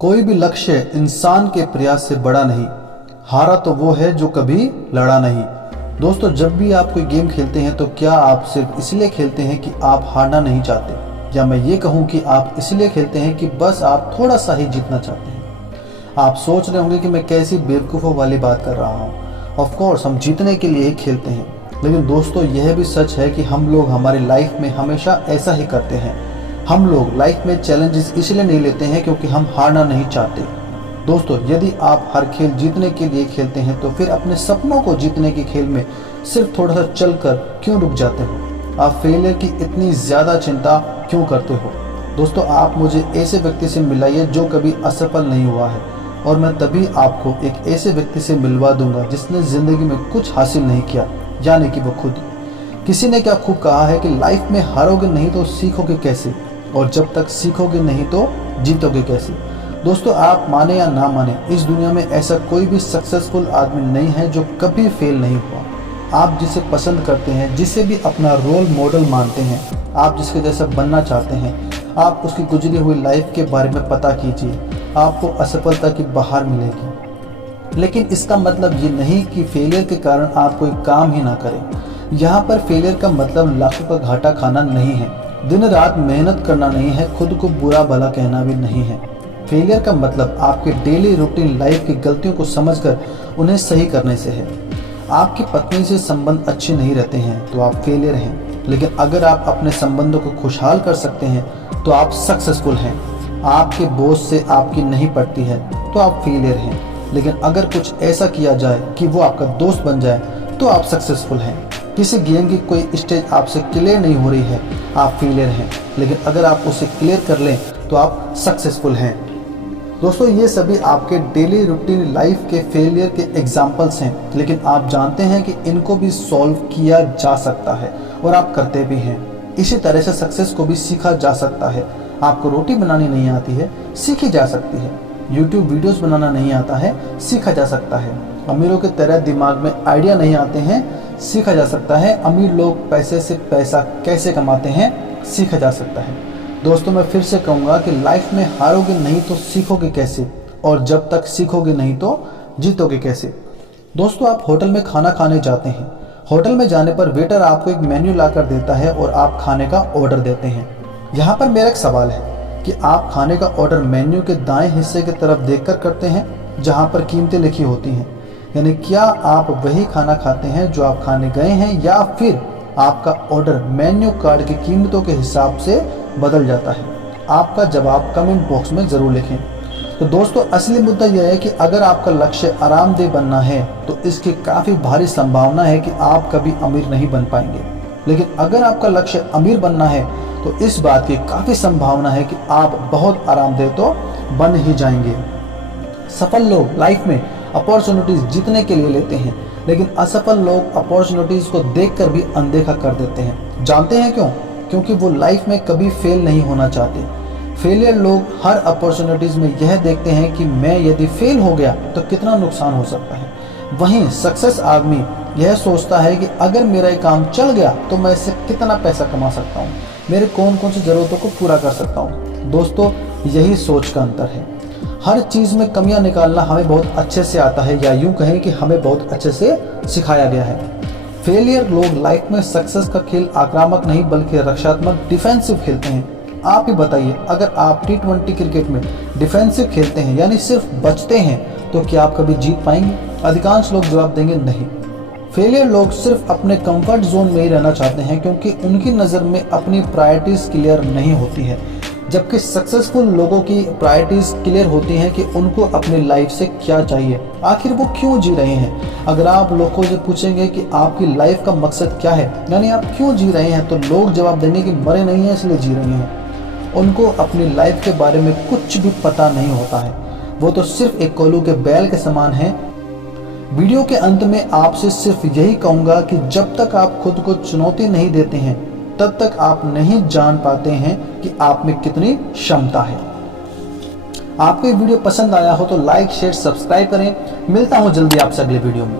कोई भी लक्ष्य इंसान के प्रयास से बड़ा नहीं, हारा तो वो है जो कभी लड़ा नहीं। दोस्तों, जब भी आप कोई गेम खेलते हैं तो क्या आप सिर्फ इसलिए खेलते हैं कि आप हारना नहीं चाहते, या मैं ये कहूँ कि आप इसलिए खेलते हैं कि बस आप थोड़ा सा ही जीतना चाहते हैं। आप सोच रहे होंगे कि मैं कैसी बेवकूफ़ों वाली बात कर रहा हूँ। ऑफ कोर्स हम जीतने के लिए ही खेलते हैं, लेकिन दोस्तों यह भी सच है कि हम लोग हमारी लाइफ में हमेशा ऐसा ही करते हैं। हम लोग लाइफ में चैलेंजेस इसलिए नहीं लेते हैं क्योंकि हम हारना नहीं चाहते। दोस्तों, यदि आप हर खेल जीतने के लिए खेलते हैं तो फिर अपने सपनों को जीतने के खेल में सिर्फ थोड़ा सा चलकर क्यों रुक जाते हो? आप फेलियर की इतनी ज़्यादा चिंता क्यों करते हो? दोस्तों, आप मुझे ऐसे व्यक्ति से मिलाइए जो कभी असफल नहीं हुआ है, और मैं तभी आपको एक ऐसे व्यक्ति से मिलवा दूंगा जिसने ज़िंदगी में कुछ हासिल नहीं किया, यानी कि वो खुद। किसी ने क्या खूब कहा है कि लाइफ में हारोगे नहीं तो सीखोगे कैसे, और जब तक सीखोगे नहीं तो जीतोगे कैसे। दोस्तों, आप माने या ना माने, इस दुनिया में ऐसा कोई भी सक्सेसफुल आदमी नहीं है जो कभी फेल नहीं हुआ। आप जिसे पसंद करते हैं, जिसे भी अपना रोल मॉडल मानते हैं, आप जिसके जैसा बनना चाहते हैं, आप उसकी गुजरी हुई लाइफ के बारे में पता कीजिए। आपको असफलता की बहार मिलेगी, लेकिन इसका मतलब ये नहीं कि फेलियर के कारण आप कोई काम ही ना करें। यहाँ पर फेलियर का मतलब लाखों का घाटा खाना नहीं है, दिन रात मेहनत करना नहीं है, खुद को बुरा भला कहना भी नहीं है। फेलियर का मतलब आपके डेली रूटीन लाइफ की गलतियों को समझकर उन्हें सही करने से है। आपकी पत्नी से संबंध अच्छे नहीं रहते हैं तो आप फेलियर हैं, लेकिन अगर आप अपने संबंधों को खुशहाल कर सकते हैं तो आप सक्सेसफुल हैं। आपके बॉस से आपकी नहीं पड़ती है तो आप फेलियर हैं, लेकिन अगर कुछ ऐसा किया जाए कि वो आपका दोस्त बन जाए तो आप सक्सेसफुल हैं। किसी गेम की कोई स्टेज आपसे क्लियर नहीं हो रही है, आप फेलियर हैं, लेकिन अगर आप उसे क्लियर कर लें तो आप सक्सेसफुल हैं। दोस्तों, ये सभी आपके डेली रूटीन लाइफ के फेलियर के एग्जाम्पल्स हैं, लेकिन आप जानते हैं कि इनको भी सॉल्व किया जा सकता है और आप करते भी हैं। इसी तरह से सक्सेस को भी सीखा जा सकता है। आपको रोटी बनानी नहीं आती है, सीखी जा सकती है। यूट्यूब वीडियोस बनाना नहीं आता है, सीखा जा सकता है। अमीरों की तरह दिमाग में आइडिया नहीं आते हैं, सीखा जा सकता है। अमीर लोग पैसे से पैसा कैसे कमाते हैं, सीखा जा सकता है। दोस्तों, मैं फिर से कहूँगा कि लाइफ में हारोगे नहीं तो सीखोगे कैसे, और जब तक सीखोगे नहीं तो जीतोगे कैसे। दोस्तों, आप होटल में खाना खाने जाते हैं। होटल में जाने पर वेटर आपको एक मेन्यू ला कर देता है और आप खाने का ऑर्डर देते हैं। यहाँ पर मेरा एक सवाल है कि आप खाने का ऑर्डर मेन्यू के दाएं हिस्से की तरफ देखकर करते हैं जहाँ पर कीमतें लिखी होती हैं, यानी क्या आप वही खाना खाते हैं जो आप खाने गए हैं, या फिर आपका ऑर्डर मेन्यू कार्ड की कीमतों के हिसाब से बदल जाता है? आपका जवाब कमेंट बॉक्स में ज़रूर लिखें। तो दोस्तों, असली मुद्दा यह है कि अगर आपका लक्ष्य आरामदेह बनना है तो इसकी काफ़ी भारी संभावना है कि आप कभी अमीर नहीं बन पाएंगे, लेकिन अगर आपका लक्ष्य अमीर बनना है तो इस बात की काफ़ी संभावना है कि आप बहुत आरामदेह तो बन ही जाएंगे। सफल लोग लाइफ में अपॉर्चुनिटीज़ जीतने के लिए लेते हैं, लेकिन असफल लोग अपॉर्चुनिटीज़ को देखकर भी अनदेखा कर देते हैं। जानते हैं क्यों? क्योंकि वो लाइफ में कभी फेल नहीं होना चाहते। फेलियर लोग हर अपॉर्चुनिटीज़ में यह देखते हैं कि मैं यदि फेल हो गया तो कितना नुकसान हो सकता है। वहीं सक्सेस आदमी यह सोचता है कि अगर मेरा ये काम चल गया तो मैं इससे कितना पैसा कमा सकता हूँ, मेरे कौन कौन सी ज़रूरतों को पूरा कर सकता हूँ। दोस्तों, यही सोच का अंतर है। हर चीज़ में कमियां निकालना हमें बहुत अच्छे से आता है, या यूं कहें कि हमें बहुत अच्छे से सिखाया गया है। फेलियर लोग लाइफ में सक्सेस का खेल आक्रामक नहीं बल्कि रक्षात्मक डिफेंसिव खेलते हैं। आप ही बताइए, अगर आप T20 क्रिकेट में डिफेंसिव खेलते हैं यानी सिर्फ बचते हैं, तो क्या आप कभी जीत पाएंगे? अधिकांश लोग जवाब देंगे नहीं। फेलियर लोग सिर्फ अपने कंफर्ट जोन में ही रहना चाहते हैं क्योंकि उनकी नज़र में अपनी प्रायोरिटीज़ क्लियर नहीं होती है, जबकि सक्सेसफुल लोगों की प्रायोरिटीज़ क्लियर होती हैं कि उनको अपनी लाइफ से क्या चाहिए, आखिर वो क्यों जी रहे हैं। अगर आप लोगों से पूछेंगे कि आपकी लाइफ का मकसद क्या है, यानी आप क्यों जी रहे हैं, तो लोग जवाब देंगे कि मरे नहीं हैं इसलिए जी रहे हैं। उनको अपनी लाइफ के बारे में कुछ भी पता नहीं होता है, वो तो सिर्फ एक कोल्हू के बैल के समान है। वीडियो के अंत में आपसे सिर्फ यही कहूँगा कि जब तक आप खुद को चुनौती नहीं देते हैं तब तक आप नहीं जान पाते हैं कि आप में कितनी क्षमता है। आपको ये वीडियो पसंद आया हो तो लाइक शेयर सब्सक्राइब करें। मिलता हूं जल्दी आपसे अगले वीडियो में।